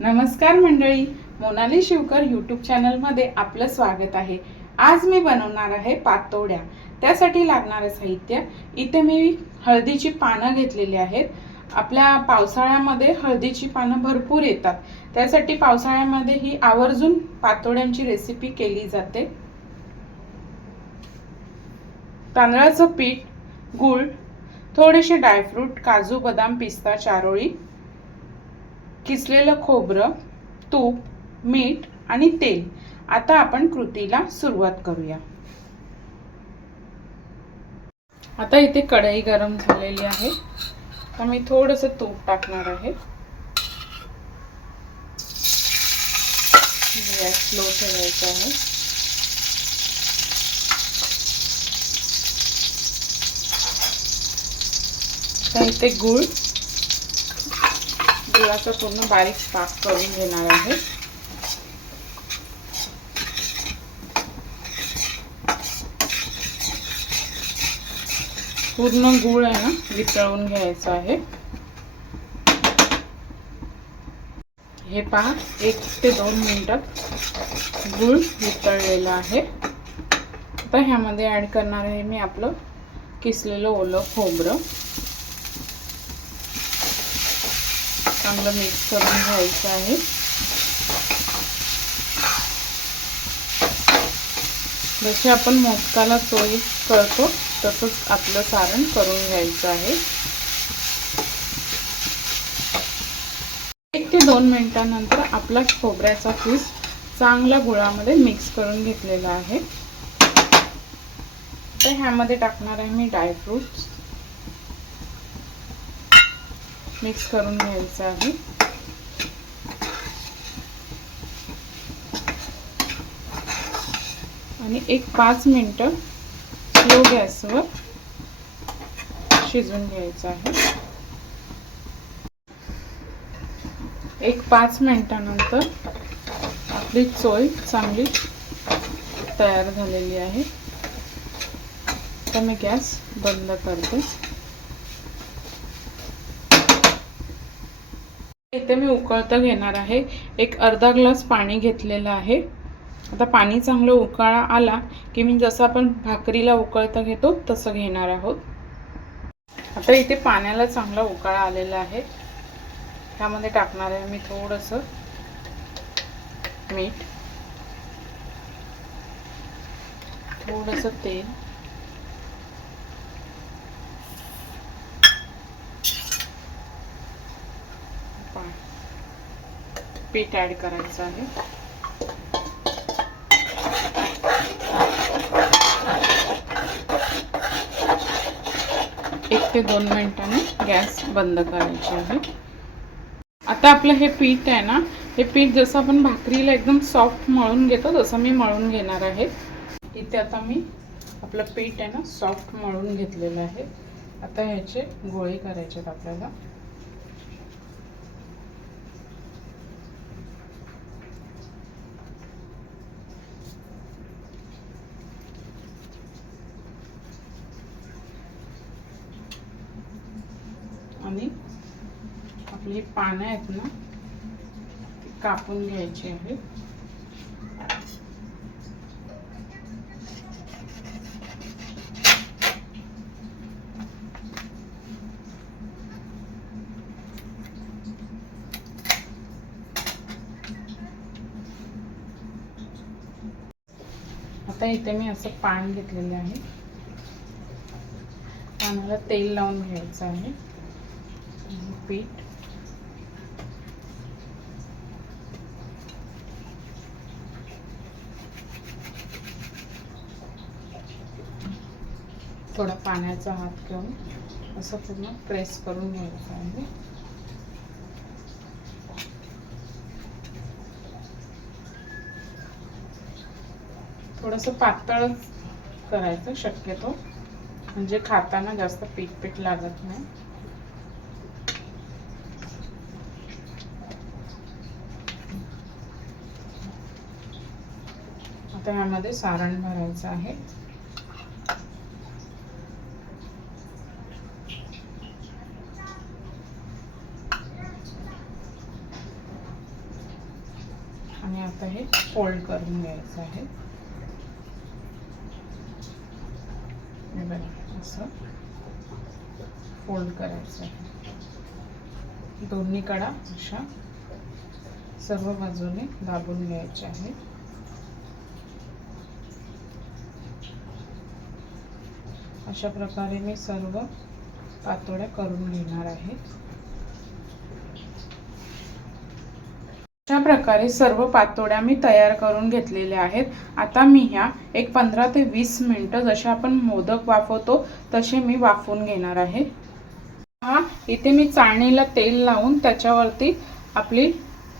नमस्कार मंडळी मोनाली शिवकर यूट्यूब चॅनलमध्ये आपलं स्वागत आहे. आज मी बनवणार आहे पातोड्या. त्यासाठी लागणारं साहित्य. इथे मी हळदीची पानं घेतलेली आहेत. आपल्या पावसाळ्यामध्ये हळदीची पानं भरपूर येतात. त्यासाठी पावसाळ्यामध्ये ही आवर्जून पातोड्यांची रेसिपी केली जाते. तांदळाचं पीठ गूळ थोडेसे ड्रायफ्रूट काजू बदाम पिस्ता चारोळी किसलेलं खोबरं तूप मीठ आणि तेल. आता आपण कृतीला सुरुवात करूया. आता इथे कढई गरम झालेली आहे. तर मी थोडंसं तूप टाकणार आहे. गॅस स्लो ठेवायचा आहे. तर इथे गूळ गुळाचा पूर्ण बारीक पाक करून घेणार आहे. पूर्ण गुळ आहे ना वितळून घ्यायचं आहे. हे पहा एक ते दोन मिनिटात गुळ वितळलेला आहे. आता ह्यामध्ये ॲड करणार आहे मी आपलं किसलेलं ओलं खोबरं. चांगलं मिक्स करून घ्यायचं आहे. जसे आपण मोदकाला चोळी करतो तसंच आपलं सारण करून घ्यायचं आहे. एक ते दोन मिनिटानंतर आपला खोबऱ्याचा पीस चांगला गुळामध्ये मिक्स करून घेतलेला आहे. तर ह्यामध्ये टाकणार आहे मी ड्रायफ्रूट्स मिक्स करून घ्यायचं आहे आणि एक पाच मिनटं स्लो गॅसवर शिजवून घ्यायचं आहे. एक पाच मिनटानंतर आपली चोय चांगली तयार झालेली आहे. तर मी गॅस बंद करते. इथे मी उकळतं घेणार आहे. एक अर्धा ग्लास पाणी घेतलेलं आहे. आता पाणी चांगलं उकळा आला की मी जसं आपण भाकरीला उकळतं घेतो तसं घेणार आहोत. आता इथे पाण्याला चांगला उकाळा आलेला आहे. त्यामध्ये टाकणार आहे मी थोडंसं मीठ. थोडंसं तेल. पीठ ॲड करायचं आहे. एक ते दोन मिनिटांनी गॅस बंद करायची आहे. आता आपलं हे पीठ आहे ना हे पीठ जसं आपण भाकरीला एकदम सॉफ्ट मळून घेतो तसं मी मळून घेणार आहे. इथे आता मी आपलं पीठ आहे ना सॉफ्ट मळून घेतलेलं आहे. आता ह्याचे गोळे करायचे आहेत आपल्याला आणि ही पानं आहेत ना ती कापून घ्यायची आहे. आता इथे मी असं पान घेतलेलं आहे. पानाला तेल लावून घ्यायचं आहे. पीठ. थोडा पाण्याचा हात घेऊन असं पूर्ण प्रेस करून घ्यायचं आहे. थोडंसं पातळ करायचं शक्यतो. म्हणजे खाताना जास्त पीठ पीठ लागत नाही. आता ह्यामध्ये सारण भरायचं आहे. आणि आता हे फोल्ड करून घ्यायचं आहे. बघा असं फोल्ड करायचं आहे. दोन्ही कडा अशा सर्व बाजूने दाबून घ्यायच्या आहे. अशा प्रकारे मी सर्व पातोड्या करून घेणार आहे. प्रकारे सर्व पातोड्या मी तयार करून घेतलेल्या आहेत. आता मी ह्या एक पंधरा ते वीस मिनटं जसे आपण मोदक वाफवतो तसे मी वाफवून घेणार आहे. हा इथे मी चाळणीला तेल लावून त्याच्यावरती आपली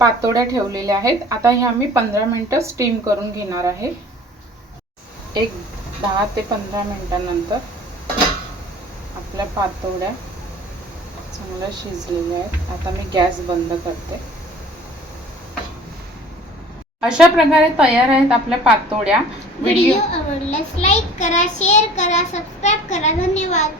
पातोड्या ठेवलेल्या आहेत. आता ह्या मी पंधरा मिनटं स्टीम करून घेणार आहे. एक दहा ते पंधरा मिनटानंतर आपल्या पातोड्या चांगल्या शिजलेल्या आहेत. आता मी गॅस बंद करते. अशा प्रकारे तयार आहेत आपल्या पातोड्या व्हिडिओ आवडल्यास लाईक करा शेअर करा सबस्क्राईब करा. धन्यवाद.